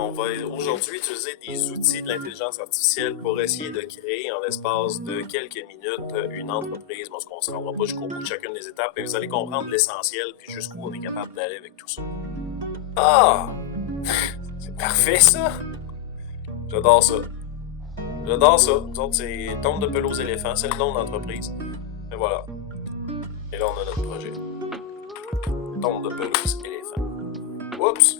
On va aujourd'hui utiliser des outils de l'intelligence artificielle pour essayer de créer en l'espace de quelques minutes une entreprise. Bon, on ne se rendra pas jusqu'au bout de chacune des étapes, mais vous allez comprendre l'essentiel puis jusqu'où on est capable d'aller avec tout ça. Ah! C'est parfait ça! J'adore ça. J'adore ça. Nous autres, c'est Tombe de pelouse éléphant, c'est le nom de l'entreprise. Et voilà. Et là, on a notre projet. Tombe de pelouse éléphant. Oups!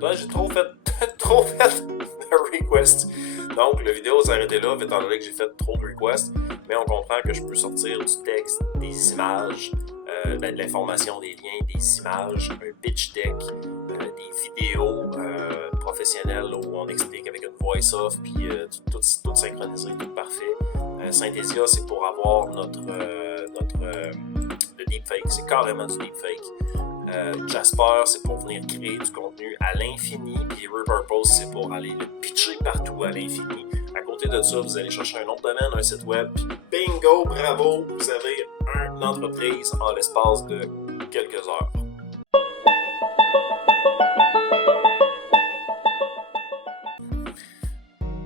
Là, j'ai trop fait de requests. Donc, la vidéo s'est arrêtée là, étant donné que j'ai fait trop de requests. Mais on comprend que je peux sortir du texte, des images, de l'information, des liens, des images, un pitch deck, des vidéos professionnelles où on explique avec une voice-off, puis tout synchronisé, tout parfait. Synthesia, c'est pour avoir le deepfake. C'est carrément du deepfake. Jasper, c'est pour venir créer du contenu à l'infini, puis Repurpose, c'est pour aller le pitcher partout à l'infini. À côté de ça, vous allez chercher un nom de domaine, un site web, puis bingo, bravo, vous avez une entreprise en l'espace de quelques heures.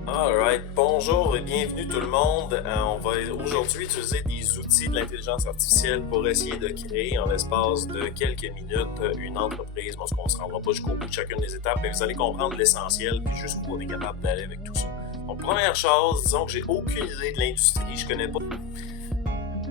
Alright, bonjour et bienvenue tout le monde. On va aujourd'hui utiliser des outils de l'intelligence artificielle pour essayer de créer en l'espace de quelques minutes une entreprise. Bon, on ne se rendra pas jusqu'au bout de chacune des étapes, mais vous allez comprendre l'essentiel puis jusqu'où on est capable d'aller avec tout ça. Donc, première chose, disons que j'ai aucune idée de l'industrie, je connais pas.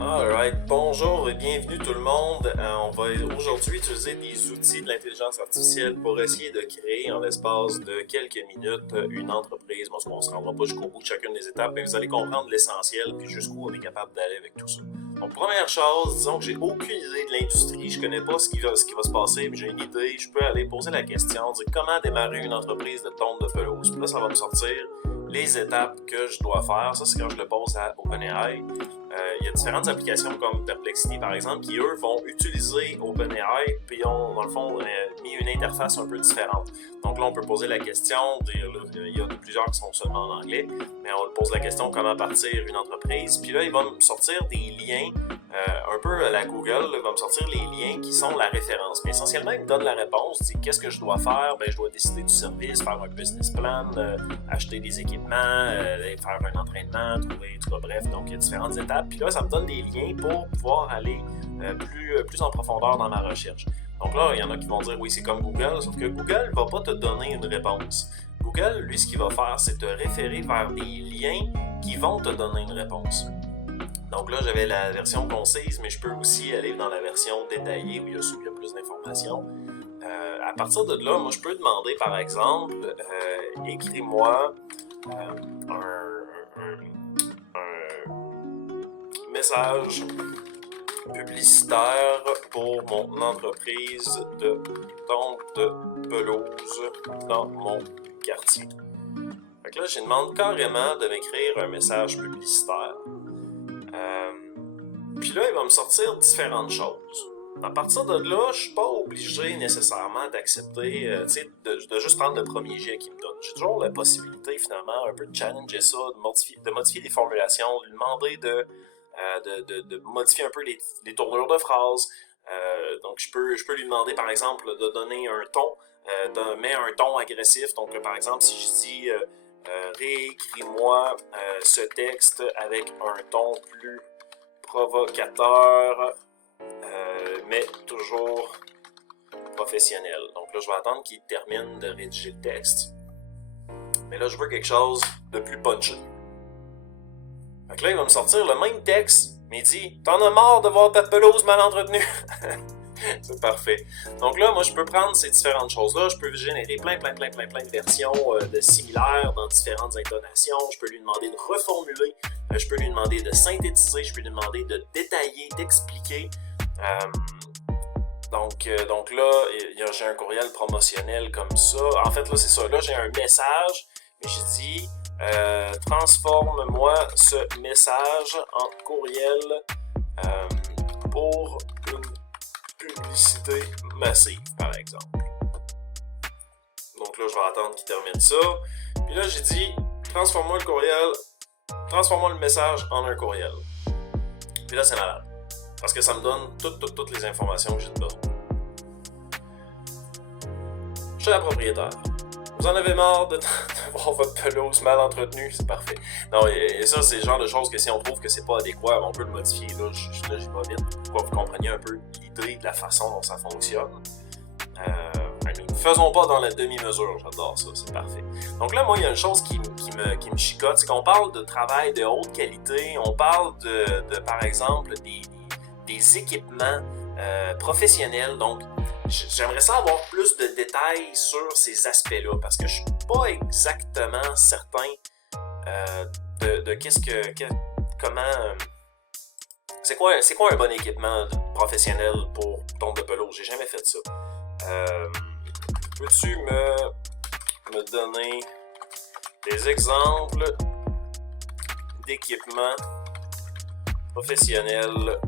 Alright, bonjour et bienvenue tout le monde. On va aujourd'hui utiliser des outils de l'intelligence artificielle pour essayer de créer en l'espace de quelques minutes une entreprise. Bon, on ne se rendra pas jusqu'au bout de chacune des étapes, mais vous allez comprendre l'essentiel puis jusqu'où on est capable d'aller avec tout ça. Donc, première chose, disons que j'ai aucune idée de l'industrie, je connais pas ce qui va se passer, mais j'ai une idée, je peux aller poser la question, dire comment démarrer une entreprise de tonte de pelouse. Puis là, ça va me sortir les étapes que je dois faire. Ça, c'est quand je le pose à OpenAI. Il y a différentes applications comme Perplexity, par exemple, qui, eux, vont utiliser OpenAI, puis ont, dans le fond, mis une interface un peu différente. Donc là, on peut poser la question, il y a plusieurs qui sont seulement en anglais, mais on pose la question comment partir une entreprise. Puis là, il va me sortir des liens, un peu à la Google, il va me sortir les liens qui sont la référence. Mais essentiellement, il me donne la réponse, il dit qu'est-ce que je dois faire? Ben, je dois décider du service, faire un business plan, acheter des équipements, faire un entraînement, trouver, tout cas, bref, donc il y a différentes étapes. Puis là, ça me donne des liens pour pouvoir aller plus en profondeur dans ma recherche. Donc là, il y en a qui vont dire oui, c'est comme Google, sauf que Google ne va pas te donner une réponse. Google, lui, ce qu'il va faire, c'est te référer vers des liens qui vont te donner une réponse. Donc là, j'avais la version concise, mais je peux aussi aller dans la version détaillée où il y a plus d'informations. À partir de là, moi, je peux demander, par exemple, écris-moi un message publicitaire pour mon entreprise de tonte de pelouse dans mon quartier. Fait que là, je demande carrément de m'écrire un message publicitaire. Puis là, il va me sortir différentes choses. À partir de là, je suis pas obligé nécessairement d'accepter, de juste prendre le premier jet qu'il me donne. J'ai toujours la possibilité, finalement, un peu de challenger ça, de modifier des formulations, de lui demander de modifier un peu les tournures de phrases. Donc, je peux lui demander, par exemple, de donner un ton, mets un ton agressif. Donc, par exemple, si je dis réécris-moi ce texte avec un ton plus provocateur, mais toujours professionnel. Donc là, je vais attendre qu'il termine de rédiger le texte. Mais là, je veux quelque chose de plus punché. Fait que là, il va me sortir le même texte, mais il dit « T'en as marre de voir ta pelouse mal entretenue? » C'est parfait. Donc là, moi, je peux prendre ces différentes choses-là, je peux générer plein de versions de similaires dans différentes intonations, je peux lui demander de reformuler, je peux lui demander de synthétiser, je peux lui demander de détailler, d'expliquer. Donc là, j'ai un courriel promotionnel comme ça. En fait, là, c'est ça. Là, j'ai un message, mais j'ai dit transforme-moi ce message en courriel pour une publicité massive, par exemple. Donc là, je vais attendre qu'il termine ça. Puis là, j'ai dit transforme-moi le message en un courriel. Puis là, c'est malade. Parce que ça me donne toutes les informations que j'ai besoin. Je suis la propriétaire. Vous en avez marre de voir votre pelouse mal entretenue? C'est parfait. Non, et ça, c'est le genre de choses que si on trouve que c'est pas adéquat, on peut le modifier. Là, j'y vais vite pour que vous compreniez un peu l'idée de la façon dont ça fonctionne. Nous ne faisons pas dans la demi-mesure, j'adore ça, c'est parfait. Donc là, moi, il y a une chose qui me chicote, c'est qu'on parle de travail de haute qualité, on parle de par exemple, des équipements professionnels. Donc, j'aimerais ça avoir plus de détails sur ces aspects-là, parce que je suis pas exactement certain de comment... c'est quoi un bon équipement professionnel pour tonte de pelouse? J'ai jamais fait ça. Peux-tu me donner des exemples d'équipements professionnels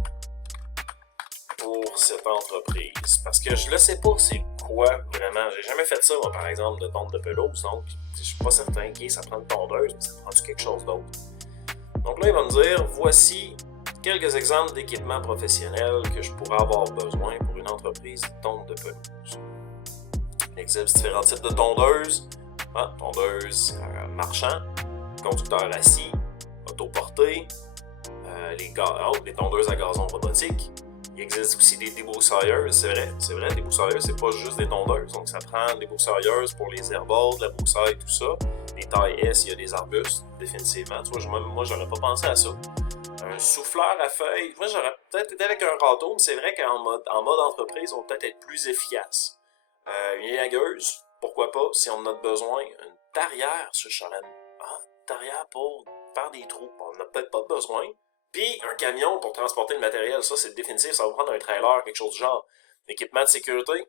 pour cette entreprise? Parce que je ne sais pas c'est quoi vraiment. J'ai jamais fait ça, moi, par exemple, de tonte de pelouse, donc je suis pas certain que ça prend une tondeuse, mais ça prend quelque chose d'autre. Donc là, il va me dire, voici quelques exemples d'équipements professionnels que je pourrais avoir besoin pour une entreprise de tonte de pelouse. Il existe différents types de tondeuses. Tondeuses marchand, conducteurs assis, autoportées, les tondeuses à gazon robotique. Il existe aussi des débroussailleuses, c'est vrai, des débroussailleuses, c'est pas juste des tondeuses. Donc ça prend des débroussailleuses pour les airballs, la broussaille, tout ça. Les tailles S, il y a des arbustes, définitivement. Tu vois, moi, j'aurais pas pensé à ça. Un souffleur à feuilles, moi, j'aurais peut-être été avec un râteau, mais c'est vrai qu'en mode entreprise, on va peut-être être plus efficace. Une élagueuse, pourquoi pas, si on en a besoin. Une tarière, ça, je saurais. Une tarière pour faire des trous, on n'a peut-être pas besoin. Puis un camion pour transporter le matériel, ça c'est définitif, ça va prendre un trailer, quelque chose du genre. L'équipement de sécurité,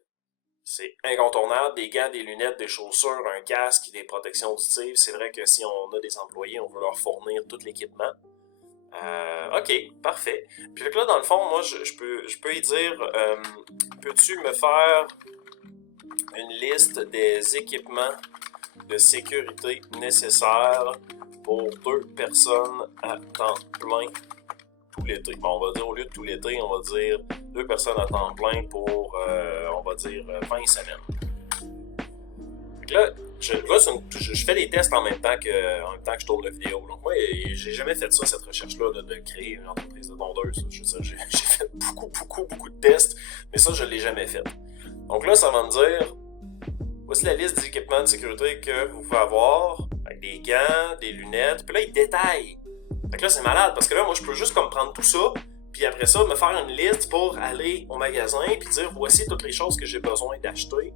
c'est incontournable, des gants, des lunettes, des chaussures, un casque, des protections auditives. C'est vrai que si on a des employés, on veut leur fournir tout l'équipement. Ok, parfait. Puis là, dans le fond, moi, je peux y dire, peux-tu me faire une liste des équipements de sécurité nécessaires pour 2 personnes à temps plein tout l'été. Bon, on va dire, au lieu de tout l'été, on va dire 2 personnes à temps plein pour, on va dire, 20 semaines. Là, je fais des tests en même temps que je tourne la vidéo. Donc moi, j'ai jamais fait ça, cette recherche-là, de créer une entreprise de tondeuse. J'ai fait beaucoup de tests, mais ça, je l'ai jamais fait. Donc là, ça va me dire, voici la liste des équipements de sécurité que vous pouvez avoir, avec des gants, des lunettes, puis là, il détaille. Fait que là, c'est malade, parce que là, moi, je peux juste comme prendre tout ça, puis après ça, me faire une liste pour aller au magasin, puis dire, voici toutes les choses que j'ai besoin d'acheter.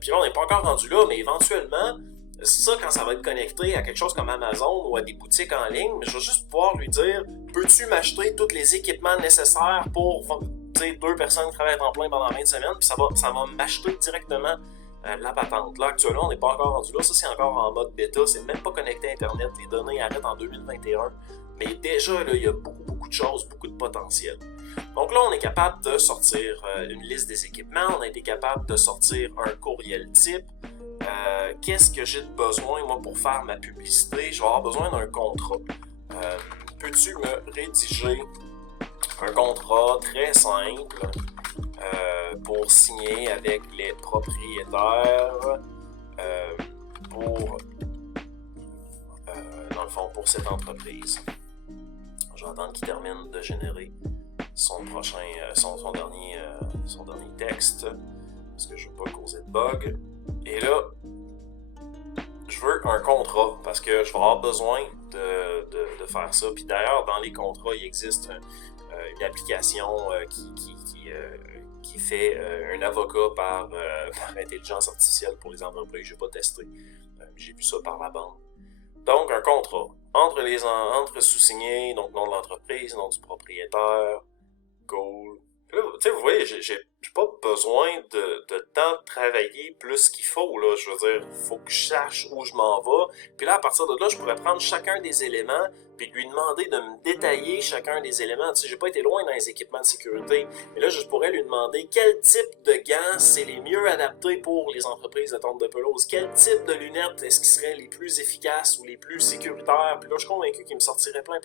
Puis là, on n'est pas encore rendu là, mais éventuellement, ça, quand ça va être connecté à quelque chose comme Amazon ou à des boutiques en ligne, je vais juste pouvoir lui dire, peux-tu m'acheter tous les équipements nécessaires pour 2 personnes qui travaillent à temps plein pendant 20 semaines, puis ça va m'acheter directement la patente. Là, actuellement, on n'est pas encore rendu là. Ça, c'est encore en mode bêta. C'est même pas connecté à Internet. Les données arrêtent en 2021. Mais déjà, là, il y a beaucoup de choses, beaucoup de potentiel. Donc là, on est capable de sortir une liste des équipements. On a été capable de sortir un courriel type. Qu'est-ce que j'ai de besoin, moi, pour faire ma publicité? Je vais avoir besoin d'un contrat. Peux-tu me rédiger un contrat très simple pour signer avec les propriétaires dans le fond, pour cette entreprise. Je vais attendre qu'il termine de générer son dernier texte, parce que je ne veux pas causer de bug. Et là, je veux un contrat, parce que je vais avoir besoin de faire ça. Puis d'ailleurs, dans les contrats, il existe une application qui fait un avocat par intelligence artificielle pour les entreprises. Je n'ai pas testé. J'ai vu ça par la bande. Donc, un contrat entre sous-signés, donc nom de l'entreprise, nom du propriétaire, goal. Là, vous voyez, j'ai pas besoin de temps de travailler plus qu'il faut. Là. Je veux dire, il faut que je sache où je m'en vais. Puis là, à partir de là, je pourrais prendre chacun des éléments puis lui demander de me détailler chacun des éléments. Tu sais, j'ai pas été loin dans les équipements de sécurité, mais là, je pourrais lui demander quel type de gants c'est les mieux adaptés pour les entreprises de tonte de pelouse, quel type de lunettes est-ce qui seraient les plus efficaces ou les plus sécuritaires. Puis là, je suis convaincu qu'il me sortirait plein de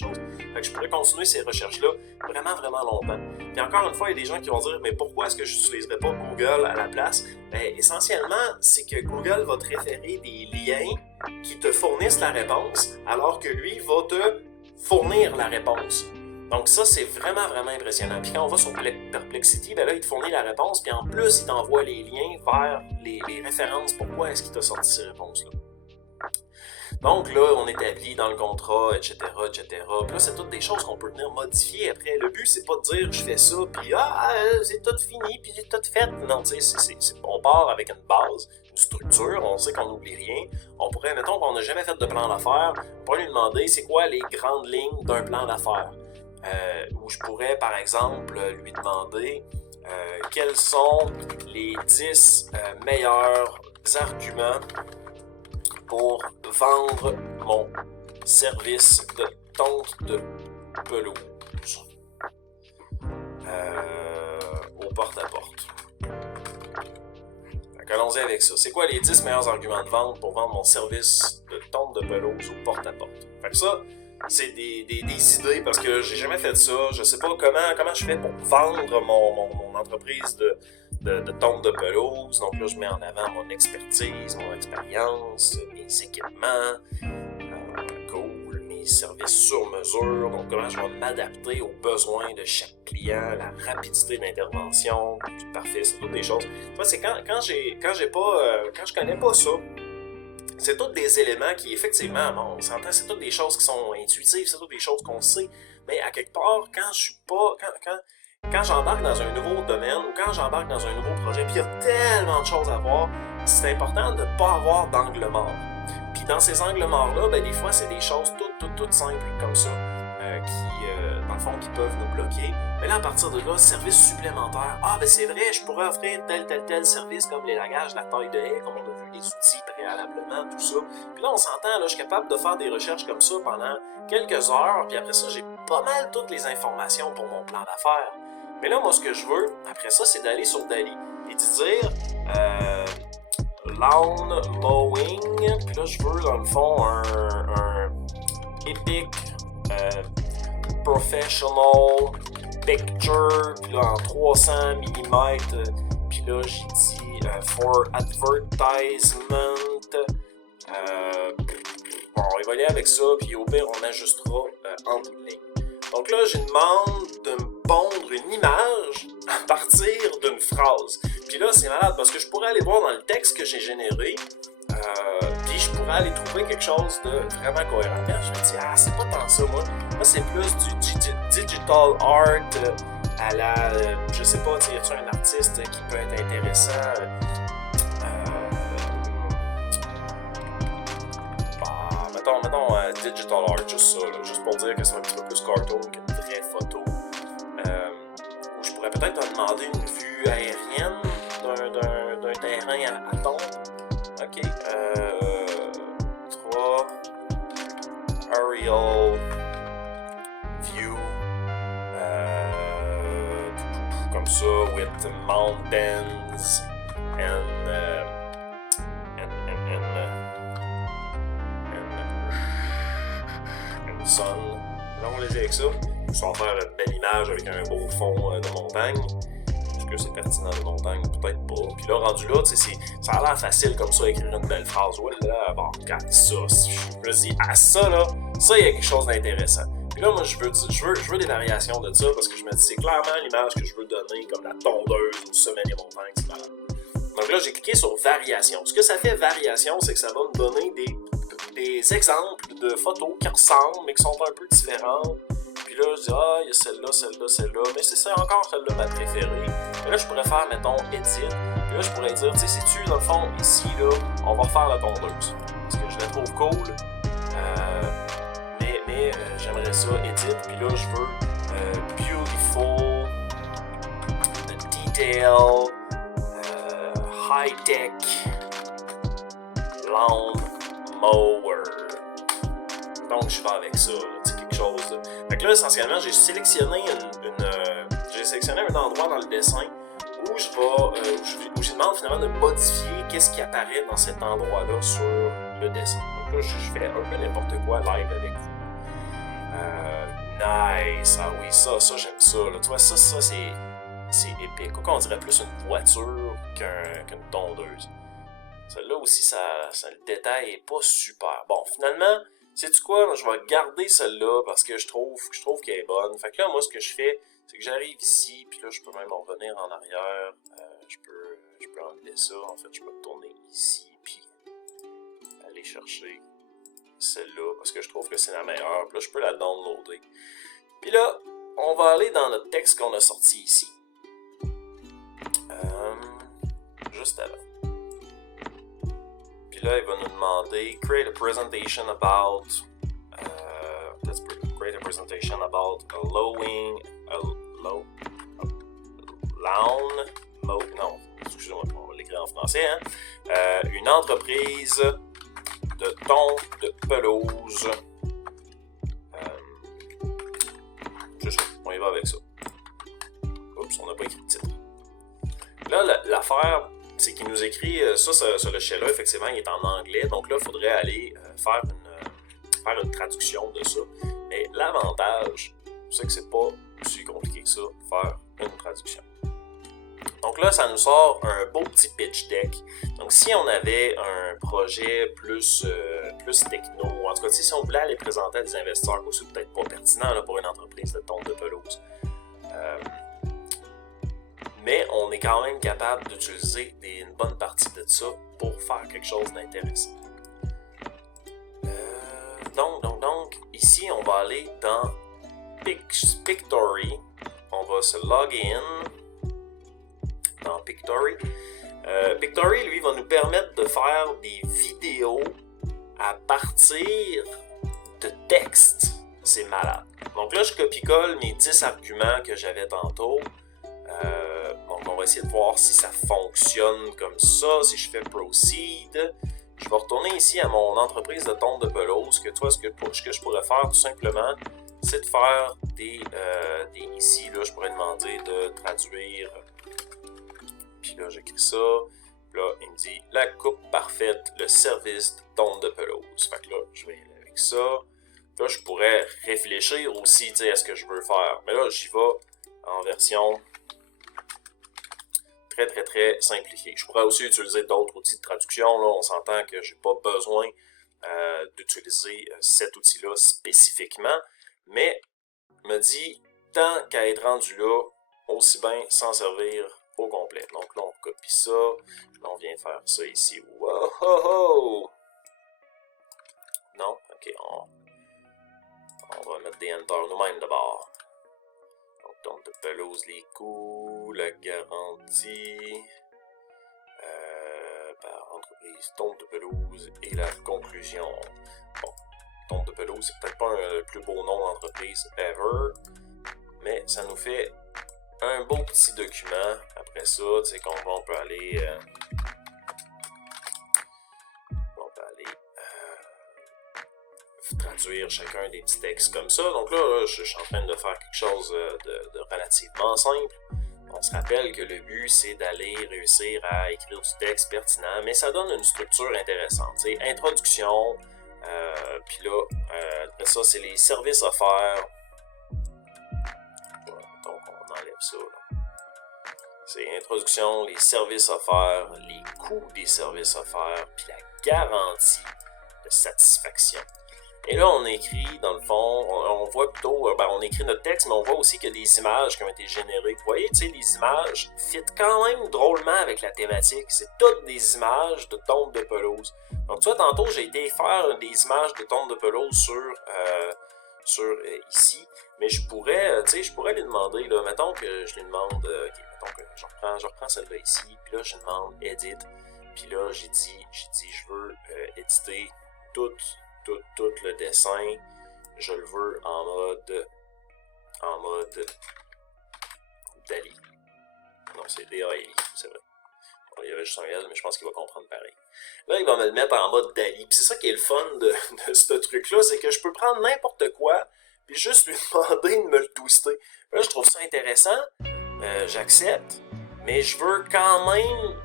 choses. Fait que je pourrais continuer ces recherches-là vraiment longtemps. Puis encore encore une fois, il y a des gens qui vont dire, mais pourquoi est-ce que je n'utiliserais pas Google à la place? Ben, essentiellement, c'est que Google va te référer des liens qui te fournissent la réponse, alors que lui va te fournir la réponse. Donc ça, c'est vraiment, vraiment impressionnant. Puis quand on va sur Perplexity, ben là, il te fournit la réponse, puis en plus, il t'envoie les liens vers les références. Pourquoi est-ce qu'il t'a sorti ces réponses-là? Donc là, on établit dans le contrat, etc., etc. Puis là, c'est toutes des choses qu'on peut venir modifier après. Le but, c'est pas de dire je fais ça, puis c'est tout fini, puis c'est tout fait. Non, tu sais, on part avec une base, une structure, on sait qu'on n'oublie rien. On pourrait, mettons qu'on n'a jamais fait de plan d'affaires, on pourrait lui demander c'est quoi les grandes lignes d'un plan d'affaires. Où je pourrais, par exemple, lui demander quels sont les 10 meilleurs arguments pour vendre mon service de tonte de pelouse au porte-à-porte. Allons-y avec ça. C'est quoi les 10 meilleurs arguments de vente pour vendre mon service de tonte de pelouse au porte-à-porte? Fait que ça, c'est des idées parce que j'ai jamais fait ça. Je sais pas comment je fais pour vendre mon entreprise de tonte de pelouse. Donc là, je mets en avant mon expertise, mon expérience, mes équipements, mes services sur mesure. Donc comment je vais m'adapter aux besoins de chaque client, la rapidité d'intervention. Parfait, c'est toutes des choses. Tu vois, c'est quand je connais pas ça. C'est tous des éléments qui, effectivement, bon, on s'entend, c'est toutes des choses qui sont intuitives, c'est toutes des choses qu'on sait. Mais à quelque part, quand j'embarque dans un nouveau domaine ou quand j'embarque dans un nouveau projet, puis il y a tellement de choses à voir, c'est important de ne pas avoir d'angle mort. Puis dans ces angles morts-là, ben, des fois, c'est des choses toutes simples comme ça, qui, dans le fond, qui peuvent nous bloquer. Mais là, à partir de là, service supplémentaire. Ah, ben c'est vrai, je pourrais offrir tel service comme l'élagage, la taille de haie, comme on a vu, les outils préalablement, tout ça. Puis là, on s'entend, là, je suis capable de faire des recherches comme ça pendant quelques heures, puis après ça, j'ai pas mal toutes les informations pour mon plan d'affaires. Mais là, moi, ce que je veux, après ça, c'est d'aller sur Dali et de dire lawn mowing, puis là, je veux, dans le fond, un Epic Professional Picture, puis là, en 300 mm, puis là, j'ai dit for advertisement. Bon, on va aller avec ça, puis au pire, on ajustera en bout de ligne. Donc là, je demande de me pondre une image à partir d'une phrase. Puis là, c'est malade parce que je pourrais aller voir dans le texte que j'ai généré, puis je pourrais aller trouver quelque chose de vraiment cohérent. Puis là, je me dis, c'est pas tant ça, moi. Moi, c'est plus du digital art à la, je sais pas, y a-tu un artiste qui peut être intéressant? Mettons digital art, juste ça, là, juste pour dire que c'est un petit peu plus cartoon qu'une vraie photo. Où je pourrais peut-être te demander une vue aérienne d'un terrain à tombe. Ok. 3. Aerial view. Comme ça, with mountains and sun. Là, on les avec ça. Je vais faire une belle image avec un beau fond de montagne. Est-ce que c'est pertinent de montagne? Peut-être pas. Puis là, rendu là, ça a l'air facile comme ça, écrire une belle phrase. Ouais, là, bon, regarde ça. Je me dis, ça, là, ça, il y a quelque chose d'intéressant. Puis là, moi, je veux des variations de ça parce que je me dis, c'est clairement l'image que je veux donner, comme la tondeuse ou semaine et montagne, c'est malade. Donc là, j'ai cliqué sur variation. Ce que ça fait variation, c'est que ça va me donner des exemples de photos qui ressemblent mais qui sont un peu différentes. Puis là, je dis, il y a celle-là, mais c'est ça encore celle-là ma préférée. Mais là, je pourrais faire, mettons, edit. Puis là, je pourrais dire, tu sais, sais-tu, dans le fond, ici, là, on va refaire la tondeuse. Parce que je la trouve cool. Mais j'aimerais ça, edit. Puis là, je veux beautiful, detail, high-tech, lawn mower. Donc, je vais avec ça, c'est quelque chose. Fait que là, essentiellement, j'ai sélectionné un endroit dans le dessin où je demande finalement de modifier qu'est-ce qui apparaît dans cet endroit-là sur le dessin. Donc là, je fais un peu n'importe quoi live avec vous. Nice, oui, ça j'aime ça. Là. Tu vois, ça c'est épique. Quoi qu'on dirait plus une voiture qu'une tondeuse. Celle-là aussi, le détail est pas super. Bon, finalement, sais-tu quoi? Je vais garder celle-là parce que je trouve qu'elle est bonne. Fait que là, moi, ce que je fais, c'est que j'arrive ici, puis là, je peux même en revenir en arrière. Je peux enlever ça. En fait, je peux tourner ici, puis aller chercher celle-là parce que je trouve que c'est la meilleure. Puis là, je peux la downloader. Puis là, on va aller dans notre texte qu'on a sorti ici. Juste avant. Puis là, il va nous demander create a presentation about create a presentation about non, excusez-moi, on va l'écrire en français, hein? Une entreprise de tonte de pelouse. C'est ça, on y va avec ça. Oups, on n'a pas écrit de titre. Là, l'affaire, c'est qu'il nous écrit, ce logiciel-là, effectivement, il est en anglais, donc là, il faudrait aller faire une traduction de ça. Mais l'avantage, c'est que c'est pas aussi compliqué que ça, faire une traduction. Donc là, ça nous sort un beau petit pitch deck. Donc si on avait un projet plus techno, en tout cas, si on voulait aller présenter à des investisseurs, c'est peut-être pas pertinent là, pour une entreprise de tonte de pelouse. Mais on est quand même capable d'utiliser une bonne partie de ça pour faire quelque chose d'intéressant. Donc, ici, on va aller dans Pictory. On va se loguer in dans Pictory. Pictory, lui, va nous permettre de faire des vidéos à partir de texte. C'est malade. Donc là, je copie-colle mes 10 arguments que j'avais tantôt. Donc, on va essayer de voir si ça fonctionne comme ça, si je fais Proceed. Je vais retourner ici à mon entreprise de tonte de pelouse, que toi, ce que je pourrais faire tout simplement, c'est de faire ici, là, je pourrais demander de traduire, puis là, j'écris ça, puis là, il me dit la coupe parfaite, le service de tonte de pelouse. Fait que là, je vais y aller avec ça. Là, je pourrais réfléchir aussi, tu sais, à ce que je veux faire. Mais là, j'y vais en version très simplifié. Je pourrais aussi utiliser d'autres outils de traduction. Là, on s'entend que je n'ai pas besoin d'utiliser cet outil-là spécifiquement, mais me dit, tant qu'à être rendu là, aussi bien s'en servir au complet. Donc là, on copie ça. Là, on vient faire ça ici. Wow, ho, ho. Non? Ok, on va mettre des enter nous-mêmes d'abord. Tonte de pelouse, les coûts, la garantie par entreprise, tonte de pelouse et la conclusion. Bon, tonte de pelouse, c'est peut-être pas le plus beau nom d'entreprise ever, mais ça nous fait un beau petit document. Après ça, tu sais on peut aller traduire chacun des petits textes comme ça. Donc là, je suis en train de faire quelque chose de relativement simple. On se rappelle que le but, c'est d'aller réussir à écrire du texte pertinent, mais ça donne une structure intéressante. C'est introduction, puis là, après ça, c'est les services à faire. Voilà, donc, on enlève ça. Là. C'est introduction, les services à faire, les coûts des services à faire, puis la garantie de satisfaction. Et là, on écrit, dans le fond, on voit plutôt, on écrit notre texte, mais on voit aussi qu'il y a des images qui ont été générées. Vous voyez, tu sais, les images fit quand même drôlement avec la thématique. C'est toutes des images de tonte de pelouse. Donc, tu vois, tantôt, j'ai été faire des images de tonte de pelouse sur ici. Mais je pourrais lui demander, là, mettons que je lui demande, mettons que je reprends celle-là ici, puis là, je lui demande Edit. Puis là, j'ai dit, je veux éditer tout le dessin, je le veux en mode Dali. Non, c'est DALI, c'est vrai. Bon, il y avait juste un L, mais je pense qu'il va comprendre pareil. Là, il va me le mettre en mode Dali. Puis c'est ça qui est le fun de ce truc-là, c'est que je peux prendre n'importe quoi, puis juste lui demander de me le twister. Là, je trouve ça intéressant, j'accepte, mais je veux quand même...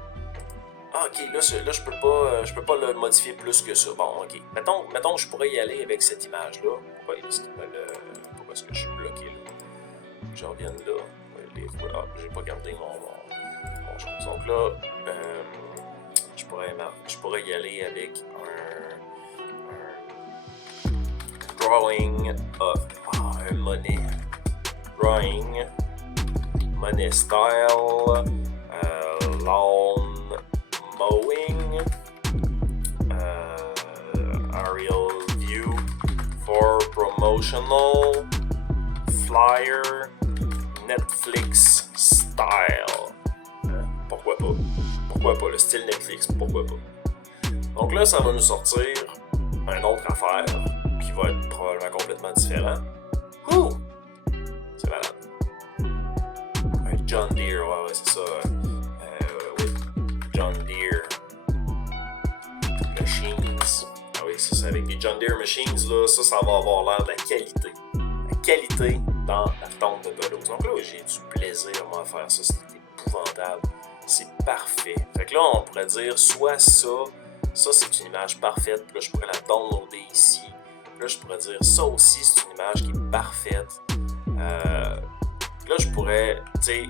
Ah, ok, là je peux pas le modifier plus que ça. Bon, ok. Mettons que je pourrais y aller avec cette image-là. Pourquoi est-ce que je suis bloqué là? Je revienne là. Ah, j'ai pas gardé mon chose. Donc là, je pourrais y aller avec un drawing of un money. Drawing, money style, lawn mowing, aerial view for promotional flyer, Netflix style. Pourquoi pas? Pourquoi pas? Le style Netflix, pourquoi pas? Donc là, ça va nous sortir une autre affaire qui va être probablement complètement différent. Ouh! C'est malade. Un John Deere, ouais, c'est ça. Oui, John Deere Machines. Ah oui, ça, c'est avec des John Deere Machines, là, ça va avoir l'air de la qualité. La qualité dans la tonte de pelouse. Donc là, j'ai du plaisir moi, à faire ça, c'est épouvantable. C'est parfait. Fait que là, on pourrait dire soit ça c'est une image parfaite, puis là, je pourrais la downloader ici. Puis là, je pourrais dire ça aussi, c'est une image qui est parfaite. Là, je pourrais, tu sais,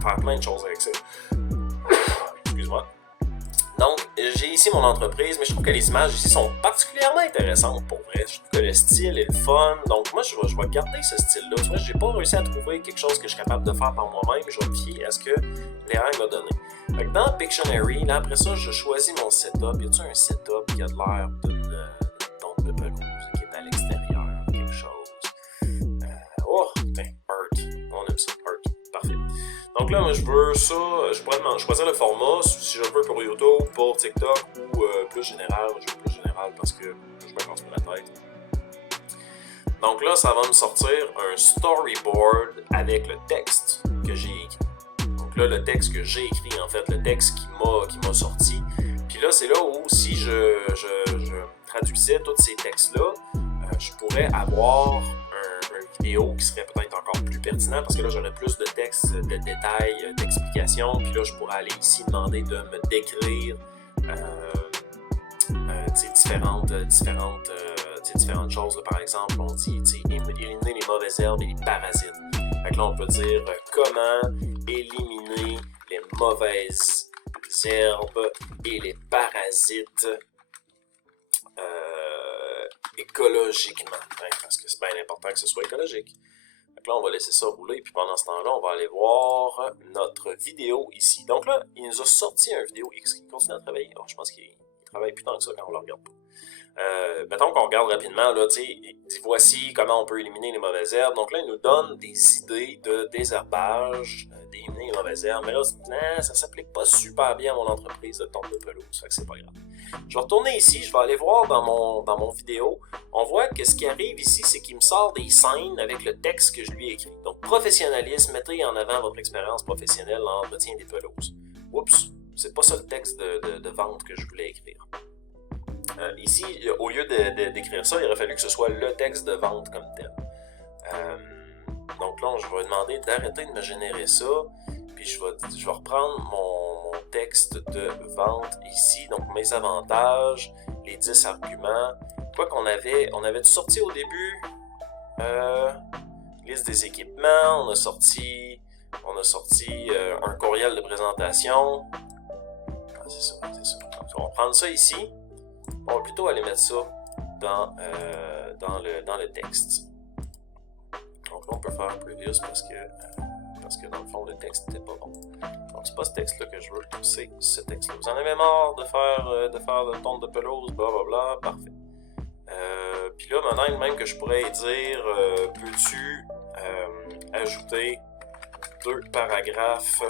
faire plein de choses avec ça. Excuse-moi. Donc, j'ai ici mon entreprise, mais je trouve que les images ici sont particulièrement intéressantes pour vrai. Je trouve que le style est le fun. Donc, moi, je vais garder ce style-là. Tu vois, j'ai pas réussi à trouver quelque chose que je suis capable de faire par moi-même. Je vais me fier à ce que l'AI m'a donné. Fait que dans Pictionary, là, après ça, je choisis mon setup. Y a-t-il un setup qui a de l'air d'une tombe de pelouse qui est à l'extérieur, quelque chose? Oh, putain, Art. On aime ça, Art. Parfait. Donc là, moi, je veux ça, je pourrais choisir le format, si je le veux pour YouTube, pour TikTok ou plus général. Je veux plus général parce que je me casse pas la tête. Donc là, ça va me sortir un storyboard avec le texte que j'ai écrit. Donc là, le texte que j'ai écrit, en fait, le texte qui m'a sorti. Puis là, c'est là où, si je traduisais tous ces textes-là, je pourrais avoir une vidéo qui serait peut-être encore plus pertinent parce que là, j'aurais plus de textes, de détails, d'explications. Puis là, je pourrais aller ici demander de me décrire différentes choses. Là, par exemple, on dit éliminer les mauvaises herbes et les parasites. Fait que là, on peut dire comment éliminer les mauvaises herbes et les parasites écologiquement, hein, parce que c'est bien important que ce soit écologique. Donc là, on va laisser ça rouler, puis pendant ce temps-là, on va aller voir notre vidéo ici. Donc là, il nous a sorti une vidéo. Est-ce qu'il continue à travailler? Oh, je pense qu'il travaille plus tant que ça quand on le regarde pas. Mettons qu'on regarde rapidement, là, tu sais, voici comment on peut éliminer les mauvaises herbes. Donc là, il nous donne des idées de désherbage, d'éliminer les mauvaises herbes. Mais là, ça s'applique pas super bien à mon entreprise de tombe de pelouse, fait que c'est pas grave. Je vais retourner ici, je vais aller voir dans mon vidéo. On voit que ce qui arrive ici, c'est qu'il me sort des scènes avec le texte que je lui ai écrit. Donc, professionnalisme, mettez en avant votre expérience professionnelle en entretien des pelouses. Oups, c'est pas ça le texte de vente que je voulais écrire. Ici, au lieu d'écrire ça, il aurait fallu que ce soit le texte de vente comme tel. Donc là, je vais demander d'arrêter de me générer ça. Puis je vais reprendre mon texte de vente ici. Donc mes avantages, les 10 arguments. Quoi qu'on avait tout sorti au début. Liste des équipements. On a sorti un courriel de présentation. Ah, c'est ça. Donc, on va prendre ça ici. On va plutôt aller mettre ça dans le texte. Donc là, on peut faire previous parce que dans le fond, le texte n'était pas bon. Donc c'est pas ce texte-là que je veux, c'est ce texte-là. Vous en avez marre de faire de tonte de pelouse, blablabla, parfait. Puis là, maintenant, même que je pourrais dire, peux-tu ajouter 2 paragraphes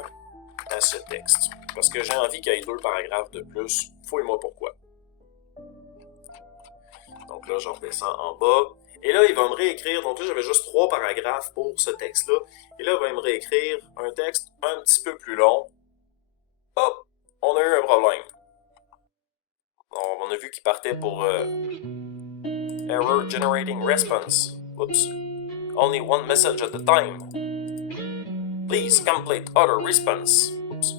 à ce texte? Parce que j'ai envie qu'il y ait 2 paragraphes de plus. Fouille-moi pourquoi. Donc là, je redescends en bas. Et là, il va me réécrire. Donc là, j'avais juste 3 paragraphes pour ce texte-là. Et là, il va me réécrire un texte un petit peu plus long. Hop! On a eu un problème. On a vu qu'il partait pour Error Generating Response. Oups. Only one message at a time. Please complete other response. Oups.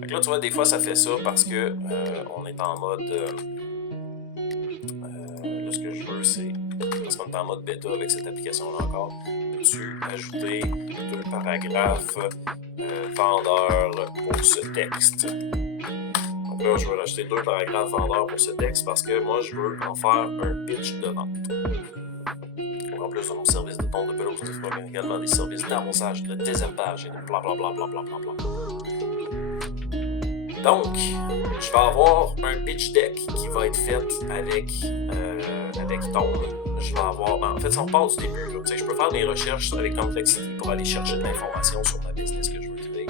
Fait que là, tu vois, des fois, ça fait ça parce que on est en mode... là, ce que je veux, c'est... Parce qu'on est est en mode bêta avec cette application-là encore. Peux-tu ajouter 2 paragraphes vendeurs pour ce texte? Donc là, je vais rajouter 2 paragraphes vendeurs pour ce texte parce que moi, je veux en faire un pitch de vente. En plus de mon service de tonte de pelouse, on fera également des services d'arrosage, de désherbage et de blablabla. Donc, je vais avoir un pitch deck qui va être fait avec Tone. Je vais avoir, en fait, si on part du début, là, je peux faire des recherches avec Complexity pour aller chercher de l'information sur ma business que je veux créer.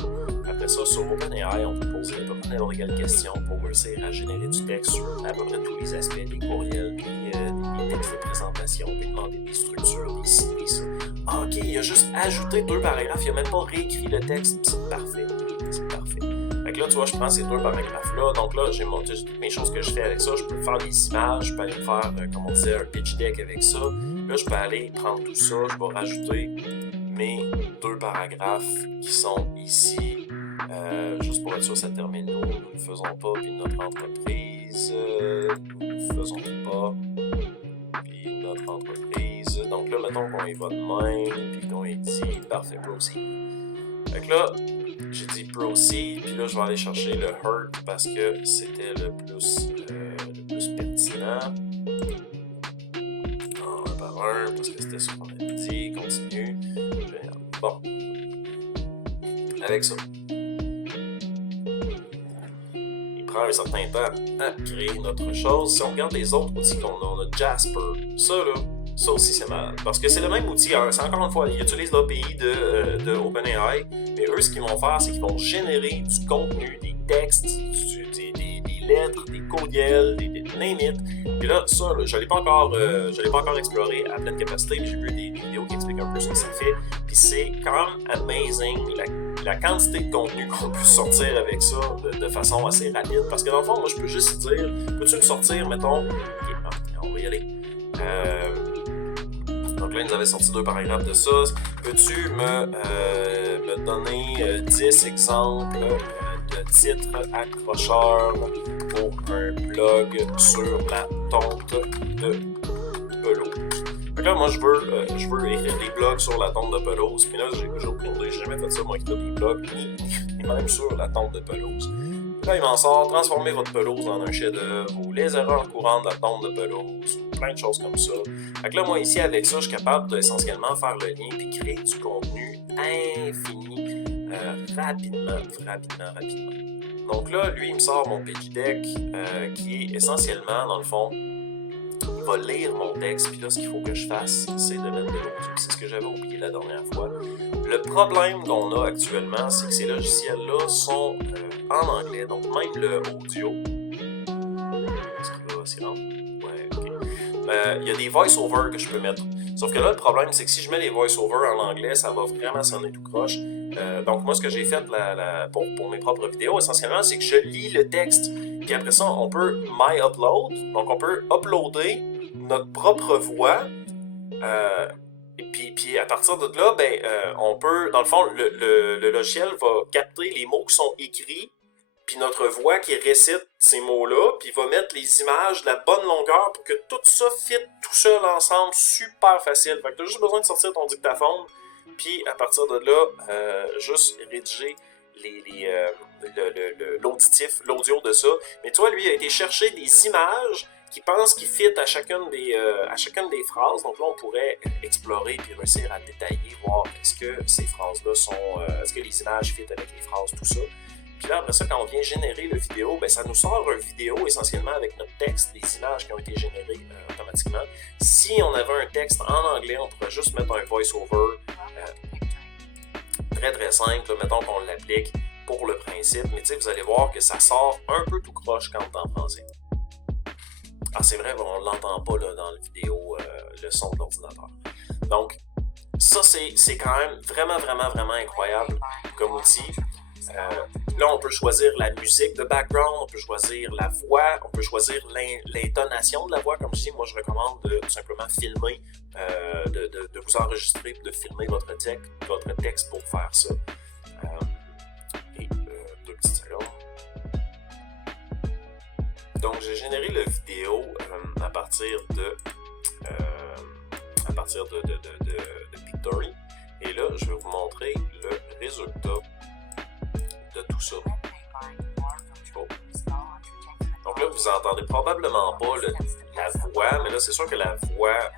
Après ça, sur OpenAI, on peut poser à peu près n'importe quelle question pour réussir à générer du texte sur à peu près tous les aspects des courriels, des textes de présentation, puis demander des structures, des sites, des ça. Ah, ok, il a juste ajouté 2 paragraphes, il a même pas réécrit le texte, c'est parfait. C'est parfait. Fait que là, tu vois, je prends ces 2 paragraphes-là. Donc là, j'ai toutes mes choses que je fais avec ça. Je peux faire des images, je peux aller faire, comme on disait, un pitch deck avec ça. Là, je peux aller prendre tout ça, je vais rajouter mes 2 paragraphes qui sont ici. Juste pour être sûr, ça termine nous ne le faisons pas, puis notre entreprise, nous ne le faisons pas, puis notre entreprise. Donc là, mettons qu'on y va de même, puis qu'on y dit, parfait, proceed. Fait que là, j'ai dit proceed, puis là, je vais aller chercher le hurt parce que c'était le plus pertinent. Un par un, parce que c'était ce qu'on avait dit, continue. Génial. Bon. Avec ça. Un certain temps à créer notre chose. Si on regarde les autres outils qu'on a, on a Jasper. Ça aussi c'est malade. Parce que c'est le même outil, c'est encore une fois, ils utilisent l'API de OpenAI, mais eux, ce qu'ils vont faire, c'est qu'ils vont générer du contenu, des textes, des lettres, des courriels, des name it. Puis là, ça, là, je l'ai pas encore exploré à pleine capacité, mais j'ai vu des vidéos qui expliquent un peu ce que ça fait. Puis c'est quand même amazing la quantité de contenu qu'on peut sortir avec ça de façon assez rapide. Parce que dans le fond, moi, je peux juste dire, peux-tu me sortir, mettons, ok, on va y aller. Donc là, ils nous avaient sorti 2 paragraphes de ça. Peux-tu me donner 10 exemples de titres accrocheurs pour un blog sur la tonte de pelouse? Donc là, moi, je veux écrire des blogs sur la tonte de pelouse. Puis là, j'ai aucune idée, j'ai jamais fait ça, moi, écrire des blogs, ni même sur la tonte de pelouse. Puis là, il m'en sort, transformer votre pelouse en un chef-d'œuvre, ou les erreurs courantes de la tonte de pelouse, ou plein de choses comme ça. Fait que là, moi, ici, avec ça, je suis capable d'essentiellement faire le lien puis créer du contenu infini rapidement. Donc là, lui, il me sort mon pitch deck qui est essentiellement, dans le fond, il va lire mon texte, puis là, ce qu'il faut que je fasse, c'est de mettre de l'audio. C'est ce que j'avais oublié la dernière fois. Le problème qu'on a actuellement, c'est que ces logiciels-là sont en anglais, donc même le audio. Est-ce qu'il va s'y rendre? Ouais, ok. Il y a des voice-over que je peux mettre. Sauf que là, le problème, c'est que si je mets les voice-over en anglais, ça va vraiment sonner tout croche. Donc moi, ce que j'ai fait pour mes propres vidéos, essentiellement, c'est que je lis le texte. Puis après ça, on peut my-upload. Donc on peut uploader notre propre voix. Et puis à partir de là, on peut, dans le fond, le logiciel va capter les mots qui sont écrits, puis notre voix qui récite ces mots-là, puis va mettre les images de la bonne longueur pour que tout ça fit tout seul ensemble, super facile. Fait que t'as juste besoin de sortir ton dictaphone, puis à partir de là, juste rédiger l'auditif, l'audio de ça. Mais toi, lui, il a été chercher des images qui pense qu'il fit à chacune des phrases. Donc là, on pourrait explorer puis réussir à détailler, voir est-ce que ces phrases-là sont... est-ce que les images fit avec les phrases, tout ça. Puis là, après ça, quand on vient générer le vidéo, ça nous sort une vidéo essentiellement avec notre texte, des images qui ont été générées automatiquement. Si on avait un texte en anglais, on pourrait juste mettre un voice-over très très simple, mettons qu'on l'applique pour le principe. Mais tu sais, vous allez voir que ça sort un peu tout croche quand c'est en français. Ah, c'est vrai, on ne l'entend pas là, dans la vidéo, le son de l'ordinateur. Donc, ça, c'est quand même vraiment incroyable comme outil. Là, on peut choisir la musique de background, on peut choisir la voix, on peut choisir l'intonation de la voix. Comme je dis, moi, je recommande de tout simplement filmer, de vous enregistrer et de filmer votre texte pour faire ça. Et 2 petites secondes. Donc, j'ai généré la vidéo à partir de partir de Pictory. Et là, je vais vous montrer le résultat de tout ça. Oh. Donc là, vous entendez probablement pas la voix, mais là, c'est sûr que la voix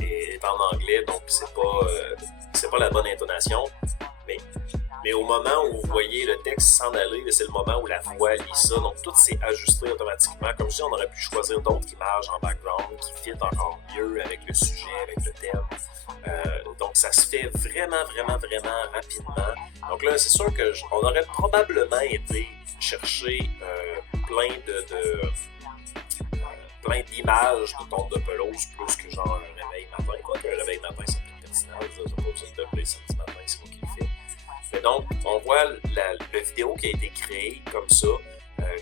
est en anglais, donc c'est pas la bonne intonation. Mais au moment où vous voyez le texte s'en aller, c'est le moment où la voix lit ça. Donc tout s'est ajusté automatiquement. Comme je dis, on aurait pu choisir d'autres images en background qui fit encore mieux avec le sujet, avec le thème. Donc ça se fait vraiment, vraiment, vraiment rapidement. Donc là, c'est sûr qu'on aurait probablement été chercher plein d'images de tondes de pelouse plus que genre un réveil matin. Quoi qu'un réveil matin, c'est plus pertinent. Ça n'a pas besoin de t'appeler samedi matin, c'est moi qui le fais. Mais donc, on voit la vidéo qui a été créée comme ça.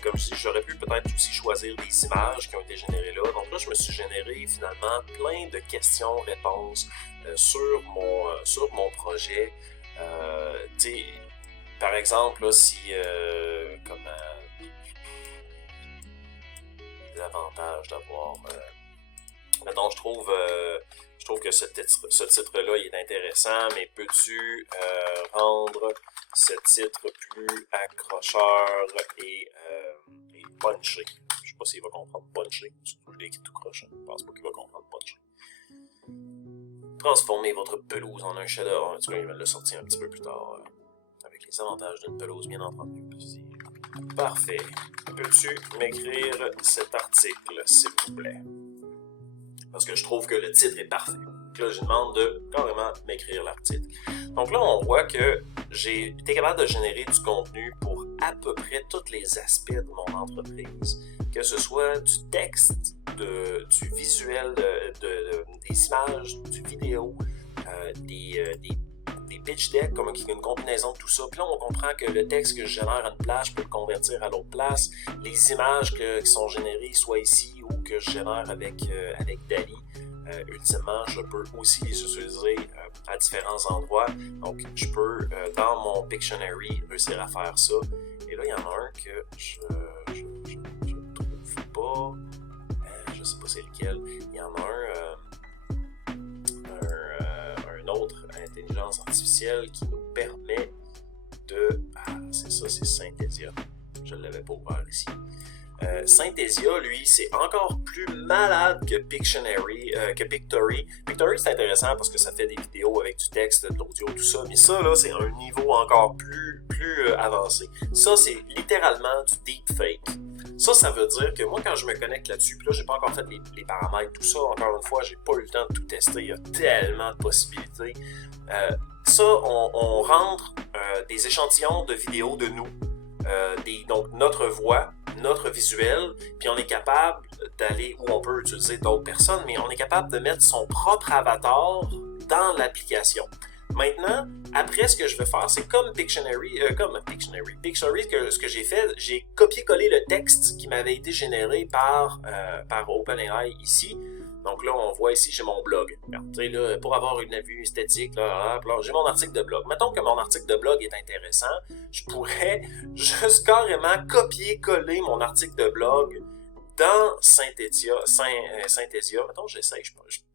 Comme je dis, j'aurais pu peut-être aussi choisir des images qui ont été générées là. Donc là, je me suis généré finalement plein de questions-réponses sur mon projet. Par exemple, là, si l'avantage d'avoir... mettons, je trouve que ce titre-là il est intéressant, mais peux-tu rendre ce titre plus accrocheur et punché? Je sais pas s'il va comprendre punché. Je l'ai écrit tout croche. Je pense pas qu'il va comprendre punché. Transformez votre pelouse en un chef-d'œuvre. En tout cas, il va le sortir un petit peu plus tard. Avec les avantages d'une pelouse bien entendue. Parfait. Peux-tu m'écrire cet article, s'il vous plaît? Parce que je trouve que le titre est parfait. Donc là, je demande de carrément m'écrire l'article. Donc là, on voit que j'ai été capable de générer du contenu pour à peu près tous les aspects de mon entreprise. Que ce soit du texte, du visuel, des images, du vidéo, des pitch decks, comme une combinaison de tout ça. Puis là, on comprend que le texte que je génère à une place, je peux le convertir à l'autre place. Les images qui sont générées, soit ici ou que je génère avec DALL-E, ultimement, je peux aussi les utiliser à différents endroits. Donc, je peux, dans mon Pictionary, réussir à faire ça. Et là, il y en a un que je ne trouve pas. Je ne sais pas c'est lequel. Il y en a un autre intelligence artificielle qui nous permet de... Ah, c'est ça, c'est Synthesia. Je ne l'avais pas ouvert ici. Synthesia, lui, c'est encore plus malade que Pictionary, que Pictory. Pictory, c'est intéressant parce que ça fait des vidéos avec du texte, de l'audio, tout ça. Mais ça, là, c'est un niveau encore plus avancé. Ça, c'est littéralement du deepfake. Ça veut dire que moi, quand je me connecte là-dessus, puis là, j'ai pas encore fait les paramètres, tout ça, encore une fois, j'ai pas eu le temps de tout tester, il y a tellement de possibilités. On rentre des échantillons de vidéos de nous, donc notre voix, notre visuel, puis on est capable d'aller, ou on peut utiliser d'autres personnes, mais on est capable de mettre son propre avatar dans l'application. Maintenant, après, ce que je vais faire, c'est comme Pictory, ce que j'ai fait, j'ai copié-collé le texte qui m'avait été généré par OpenAI ici. Donc là, on voit ici, j'ai mon blog. Regardez, là, pour avoir une vue esthétique, là, j'ai mon article de blog. Mettons que mon article de blog est intéressant, je pourrais juste carrément copier-coller mon article de blog dans Synthesia. Mettons, j'essaye.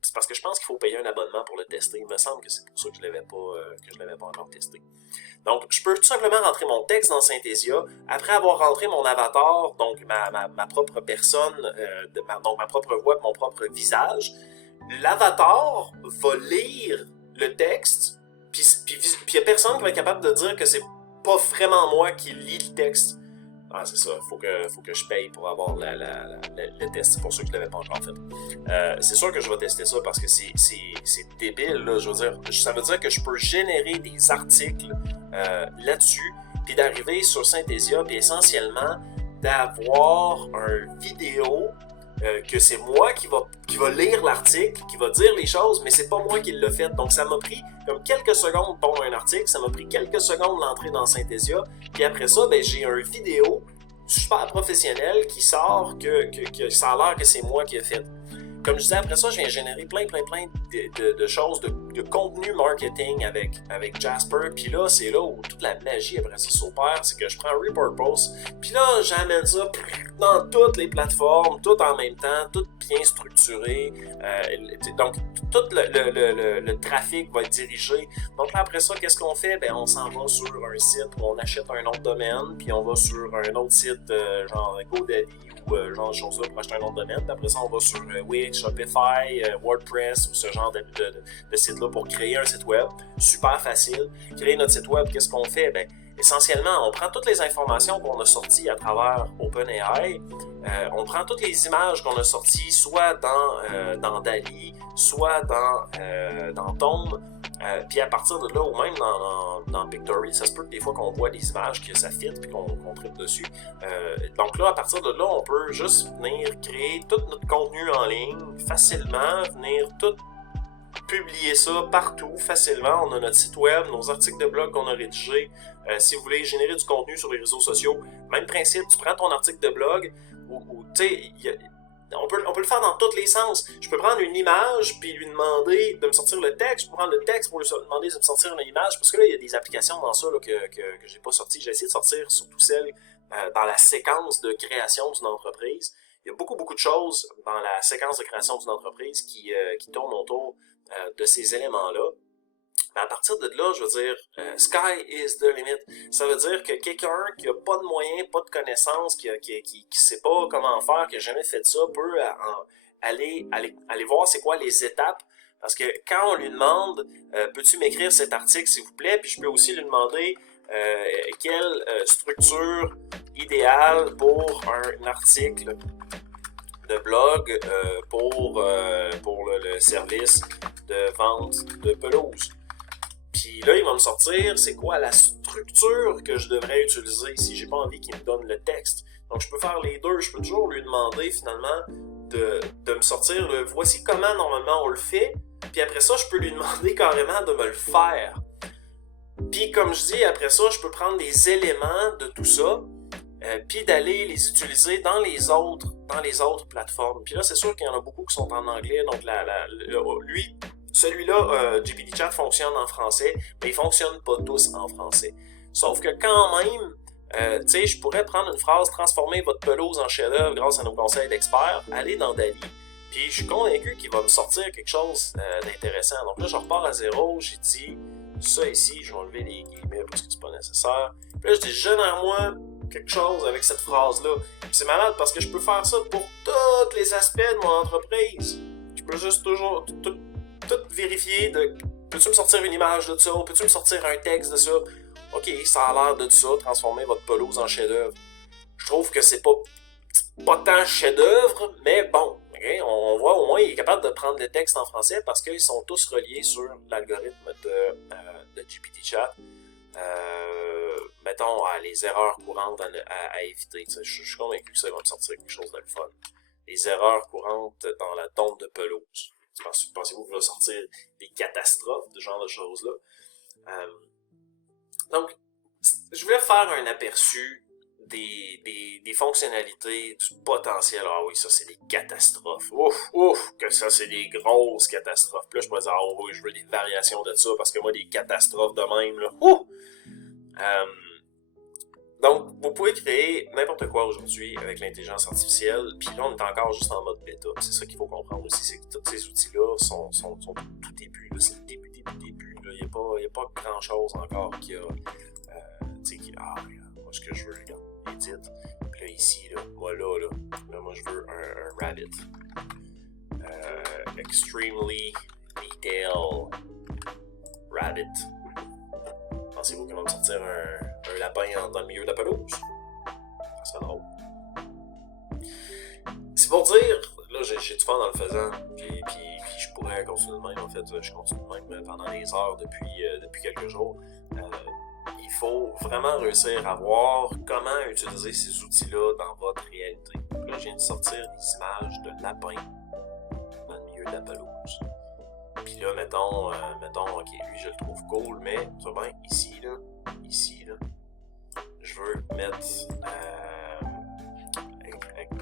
C'est parce que je pense qu'il faut payer un abonnement pour le tester. Il me semble que c'est pour ça que je ne l'avais pas encore testé. Donc, je peux tout simplement rentrer mon texte dans Synthesia. Après avoir rentré mon avatar, donc ma propre personne, donc ma propre voix, mon propre visage, l'avatar va lire le texte, puis il n'y a personne qui va être capable de dire que c'est pas vraiment moi qui lis le texte. Ah, c'est ça, faut que je paye pour avoir le test, c'est pour ça que je ne l'avais pas encore fait. C'est sûr que je vais tester ça parce que c'est débile, là, je veux dire, ça veut dire que je peux générer des articles là-dessus, puis d'arriver sur Synthesia, puis essentiellement d'avoir un vidéo que c'est moi qui va lire l'article, qui va dire les choses, mais c'est pas moi qui l'ai fait. Donc ça m'a pris comme quelques secondes pour un article, ça m'a pris quelques secondes d'entrer dans Synthesia, puis après ça, ben, j'ai un vidéo super professionnel qui sort que ça a l'air que c'est moi qui ai fait. comme je disais, après ça, je viens générer plein de choses, de contenu marketing avec Jasper. Puis là, c'est là où toute la magie après ça s'opère, c'est que je prends Repurpose. Puis là, j'amène ça dans toutes les plateformes, tout en même temps, tout bien structuré. Donc, tout le trafic va être dirigé. Donc là, après ça, qu'est-ce qu'on fait? On s'en va sur un site où on achète un nom de domaine, puis on va sur un autre site, genre GoDaddy ou genre de choses-là pour acheter un nom de domaine. Puis après ça, on va sur Wix, Shopify, WordPress ou ce genre de site-là pour créer un site web. Super facile. Créer notre site web, qu'est-ce qu'on fait? Essentiellement, on prend toutes les informations qu'on a sorties à travers OpenAI, on prend toutes les images qu'on a sorties soit dans DALL-E, soit dans Tomb, puis à partir de là, ou même dans Pictory, ça se peut que des fois qu'on voit des images que ça fit et qu'on tripe dessus. Donc là, à partir de là, on peut juste venir créer tout notre contenu en ligne facilement, venir tout publier ça partout facilement. On a notre site web, nos articles de blog qu'on a rédigés. Si vous voulez générer du contenu sur les réseaux sociaux, même principe, tu prends ton article de blog, ou tu sais, on peut le faire dans tous les sens. Je peux prendre une image puis lui demander de me sortir le texte. Je peux prendre le texte pour lui demander de me sortir une image. Parce que là, il y a des applications dans ça là, que j'ai pas sorties. J'ai essayé de sortir surtout celles dans la séquence de création d'une entreprise. Il y a beaucoup de choses dans la séquence de création d'une entreprise qui tournent autour de ces éléments-là. Mais à partir de là, je veux dire, sky is the limit. Ça veut dire que quelqu'un qui n'a pas de moyens, pas de connaissances, qui sait pas comment faire, qui n'a jamais fait ça, peut aller voir c'est quoi les étapes. Parce que quand on lui demande peux-tu m'écrire cet article s'il vous plaît, puis je peux aussi lui demander quelle structure idéale pour un article de blog pour le service de vente de pelouse. Puis là, il va me sortir c'est quoi la structure que je devrais utiliser si j'ai pas envie qu'il me donne le texte. Donc je peux faire les deux, je peux toujours lui demander finalement de me sortir le voici comment normalement on le fait, puis après ça, je peux lui demander carrément de me le faire. Puis comme je dis, après ça, je peux prendre des éléments de tout ça, puis d'aller les utiliser dans les autres plateformes. Puis là, c'est sûr qu'il y en a beaucoup qui sont en anglais, donc celui-là, GPT-Chat fonctionne en français, mais ils fonctionnent pas tous en français. Sauf que quand même, tu sais, je pourrais prendre une phrase, transformer votre pelouse en chef-d'œuvre grâce à nos conseils d'experts, aller dans DALL-E, puis je suis convaincu qu'il va me sortir quelque chose d'intéressant. Donc là, je repars à zéro, j'ai dit ça ici, je vais enlever les guillemets parce que c'est pas nécessaire. Puis là, je dis génère-moi quelque chose avec cette phrase-là. Puis c'est malade parce que je peux faire ça pour tous les aspects de mon entreprise. Je peux juste toujours tout vérifier de peux-tu me sortir une image de ça, peux-tu me sortir un texte de ça. Ok, ça a l'air de ça, transformer votre pelouse en chef-d'œuvre. Je trouve que c'est pas tant chef-d'œuvre, mais bon, okay, on voit au moins il est capable de prendre les textes en français parce qu'ils sont tous reliés sur l'algorithme de GPT-Chat. Mettons, les erreurs courantes à éviter. Je suis convaincu que ça va me sortir quelque chose de le fun. Les erreurs courantes dans la tombe de pelouse. Pensez-vous qu'il va sortir des catastrophes, ce genre de choses-là? Donc, je voulais faire un aperçu des fonctionnalités, du potentiel. Ah oui, ça c'est des catastrophes. Ouf, que ça c'est des grosses catastrophes. Puis là, je pourrais dire, ah oui, je veux des variations de ça, parce que moi, des catastrophes de même, là. Donc, vous pouvez créer n'importe quoi aujourd'hui avec l'intelligence artificielle, puis là, on est encore juste en mode bêta. C'est ça qu'il faut comprendre aussi, c'est que tous ces outils-là sont tout début. Là. C'est le début. Là. Il n'y a pas grand-chose encore qui a... tu sais, moi, ce que je veux, regarde, edit. Puis là, ici, là, moi, je veux un rabbit. Extremely detail rabbit. Pensez-vous qu'il va me sortir un lapin dans le milieu de la pelouse? Ça serait drôle. C'est pour dire, là j'ai du fun en le faisant, puis je pourrais continuer de même, en fait, je continue de même pendant des heures depuis quelques jours. Il faut vraiment réussir à voir comment utiliser ces outils-là dans votre réalité. Là, je viens de sortir des images de lapins dans le milieu de la pelouse. Puis là, mettons, ok, lui, je le trouve cool, mais, tu vois bien, ici, là, je veux mettre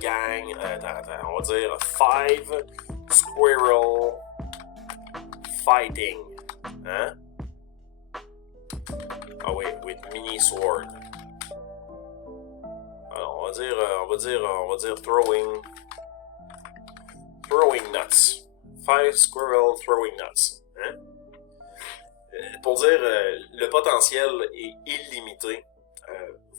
gang, on va dire 5 Squirrel fighting. Hein? Ah oui, with mini sword. Alors, on va dire throwing nuts. 5 squirrel throwing nuts. Hein? Pour dire, le potentiel est illimité.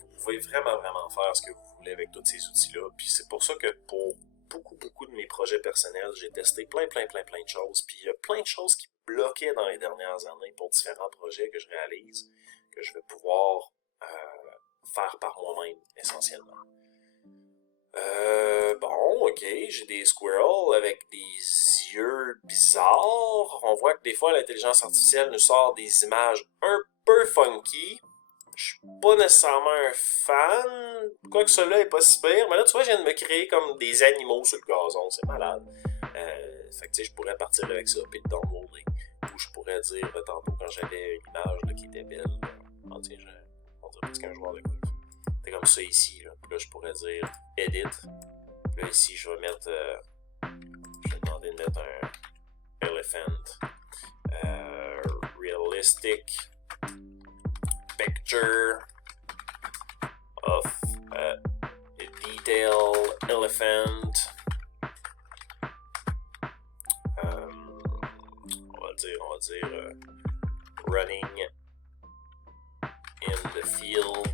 Vous pouvez vraiment faire ce que vous voulez avec tous ces outils-là. Puis c'est pour ça que pour beaucoup de mes projets personnels, j'ai testé plein de choses. Puis il y a plein de choses qui bloquaient dans les dernières années pour différents projets que je réalise, que je vais pouvoir faire par moi-même, essentiellement. Bon, ok, j'ai des squirrels avec des yeux bizarres. On voit que des fois, l'intelligence artificielle nous sort des images un peu funky. Je suis pas nécessairement un fan, quoique cela est pas si pire, mais là, tu vois, je viens de me créer comme des animaux sur le gazon, c'est malade. Fait que, tu sais, je pourrais partir avec ça, puis le downloader. Ou je pourrais dire, tantôt, quand j'avais une image là, qui était belle, on dirait presque un joueur de golf. C'est comme ça ici, là. Puis là, je pourrais dire edit. Puis là, ici, je vais mettre. Je vais demander de mettre un elephant. Realistic picture of a detailed elephant. On va dire running in the field.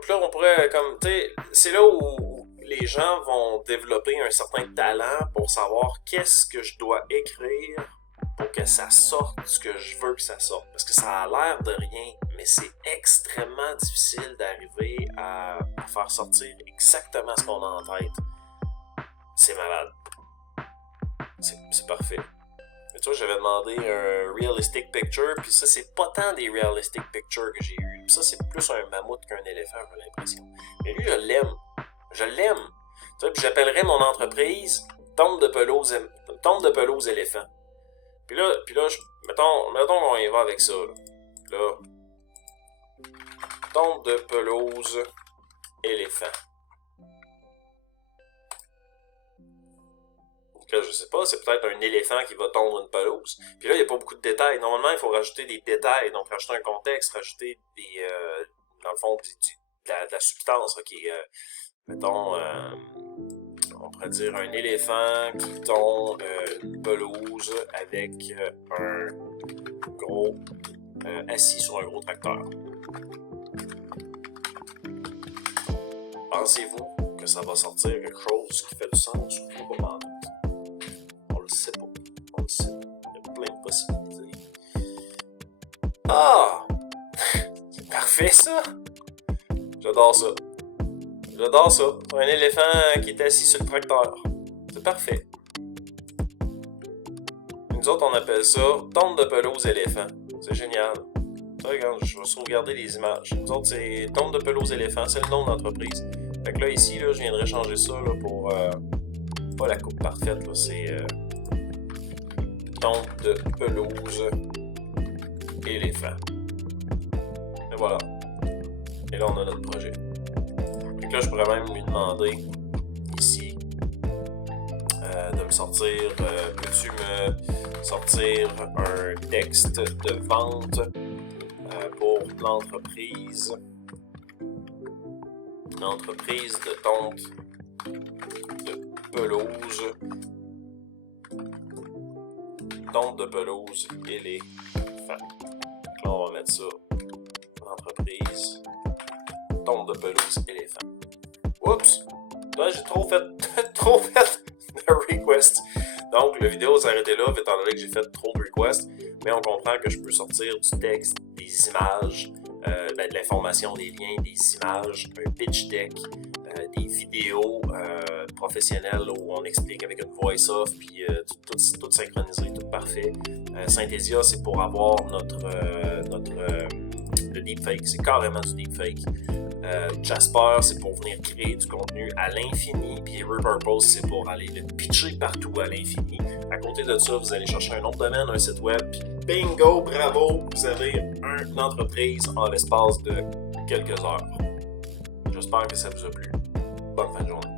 Puis là, on pourrait, comme, tu sais, c'est là où les gens vont développer un certain talent pour savoir qu'est-ce que je dois écrire pour que ça sorte ce que je veux que ça sorte. Parce que ça a l'air de rien, mais c'est extrêmement difficile d'arriver à faire sortir exactement ce qu'on a en tête. C'est malade. C'est parfait. Mais tu vois, j'avais demandé un realistic picture, puis ça, c'est pas tant des realistic pictures que j'ai eu. Puis ça, c'est plus un mammouth qu'un éléphant, j'ai l'impression. Mais lui, je l'aime. Je l'aime. Tu vois, puis j'appellerais mon entreprise tombe de pelouse éléphant. Puis là, mettons qu'on y va avec ça. Là, tombe de pelouse éléphant. Là, je sais pas, c'est peut-être un éléphant qui va tondre une pelouse. Puis là, il n'y a pas beaucoup de détails. Normalement, il faut rajouter des détails, donc rajouter un contexte, rajouter des, dans le fond, de la substance. Ok, mettons, on pourrait dire un éléphant qui tond une pelouse avec un gros assis sur un gros tracteur. Pensez-vous que ça va sortir quelque chose qui fait du sens ou pas? On le sait pas. Il y a plein de possibilités. Ah! C'est parfait, ça! J'adore ça. Un éléphant qui est assis sur le tracteur. C'est parfait. Nous autres, on appelle ça tombe de pelouse éléphant. C'est génial. Ça, regarde, je vais sauvegarder les images. Nous autres, c'est tombe de pelouse éléphant. C'est le nom de l'entreprise. Fait que là, ici, là, je viendrais changer ça là, pour... pas la coupe parfaite, là, c'est... tombe de pelouse éléphant. Et voilà. Et là, on a notre projet. Donc là, je pourrais même lui demander ici de me sortir, peux-tu me sortir un texte de vente pour l'entreprise de tonte de pelouse éléphant. Donc là, on va mettre ça entreprise tonte de pelouse éléphant. Oups! Là, j'ai trop fait de requests. Donc, la vidéo s'est arrêtée là, étant donné que j'ai fait trop de requests. Mais on comprend que je peux sortir du texte, des images, de l'information, des liens, des images, un pitch deck, des vidéos professionnelles où on explique avec une voice-off, puis tout synchronisé, tout parfait. Synthesia, c'est pour avoir le deepfake, c'est carrément du deepfake. Jasper, c'est pour venir créer du contenu à l'infini, puis Repurpose, c'est pour aller le pitcher partout à l'infini. À côté de ça, vous allez chercher un nom de domaine, un site web, puis bingo, bravo, vous avez une entreprise en l'espace de quelques heures. J'espère que ça vous a plu. Bonne fin de journée.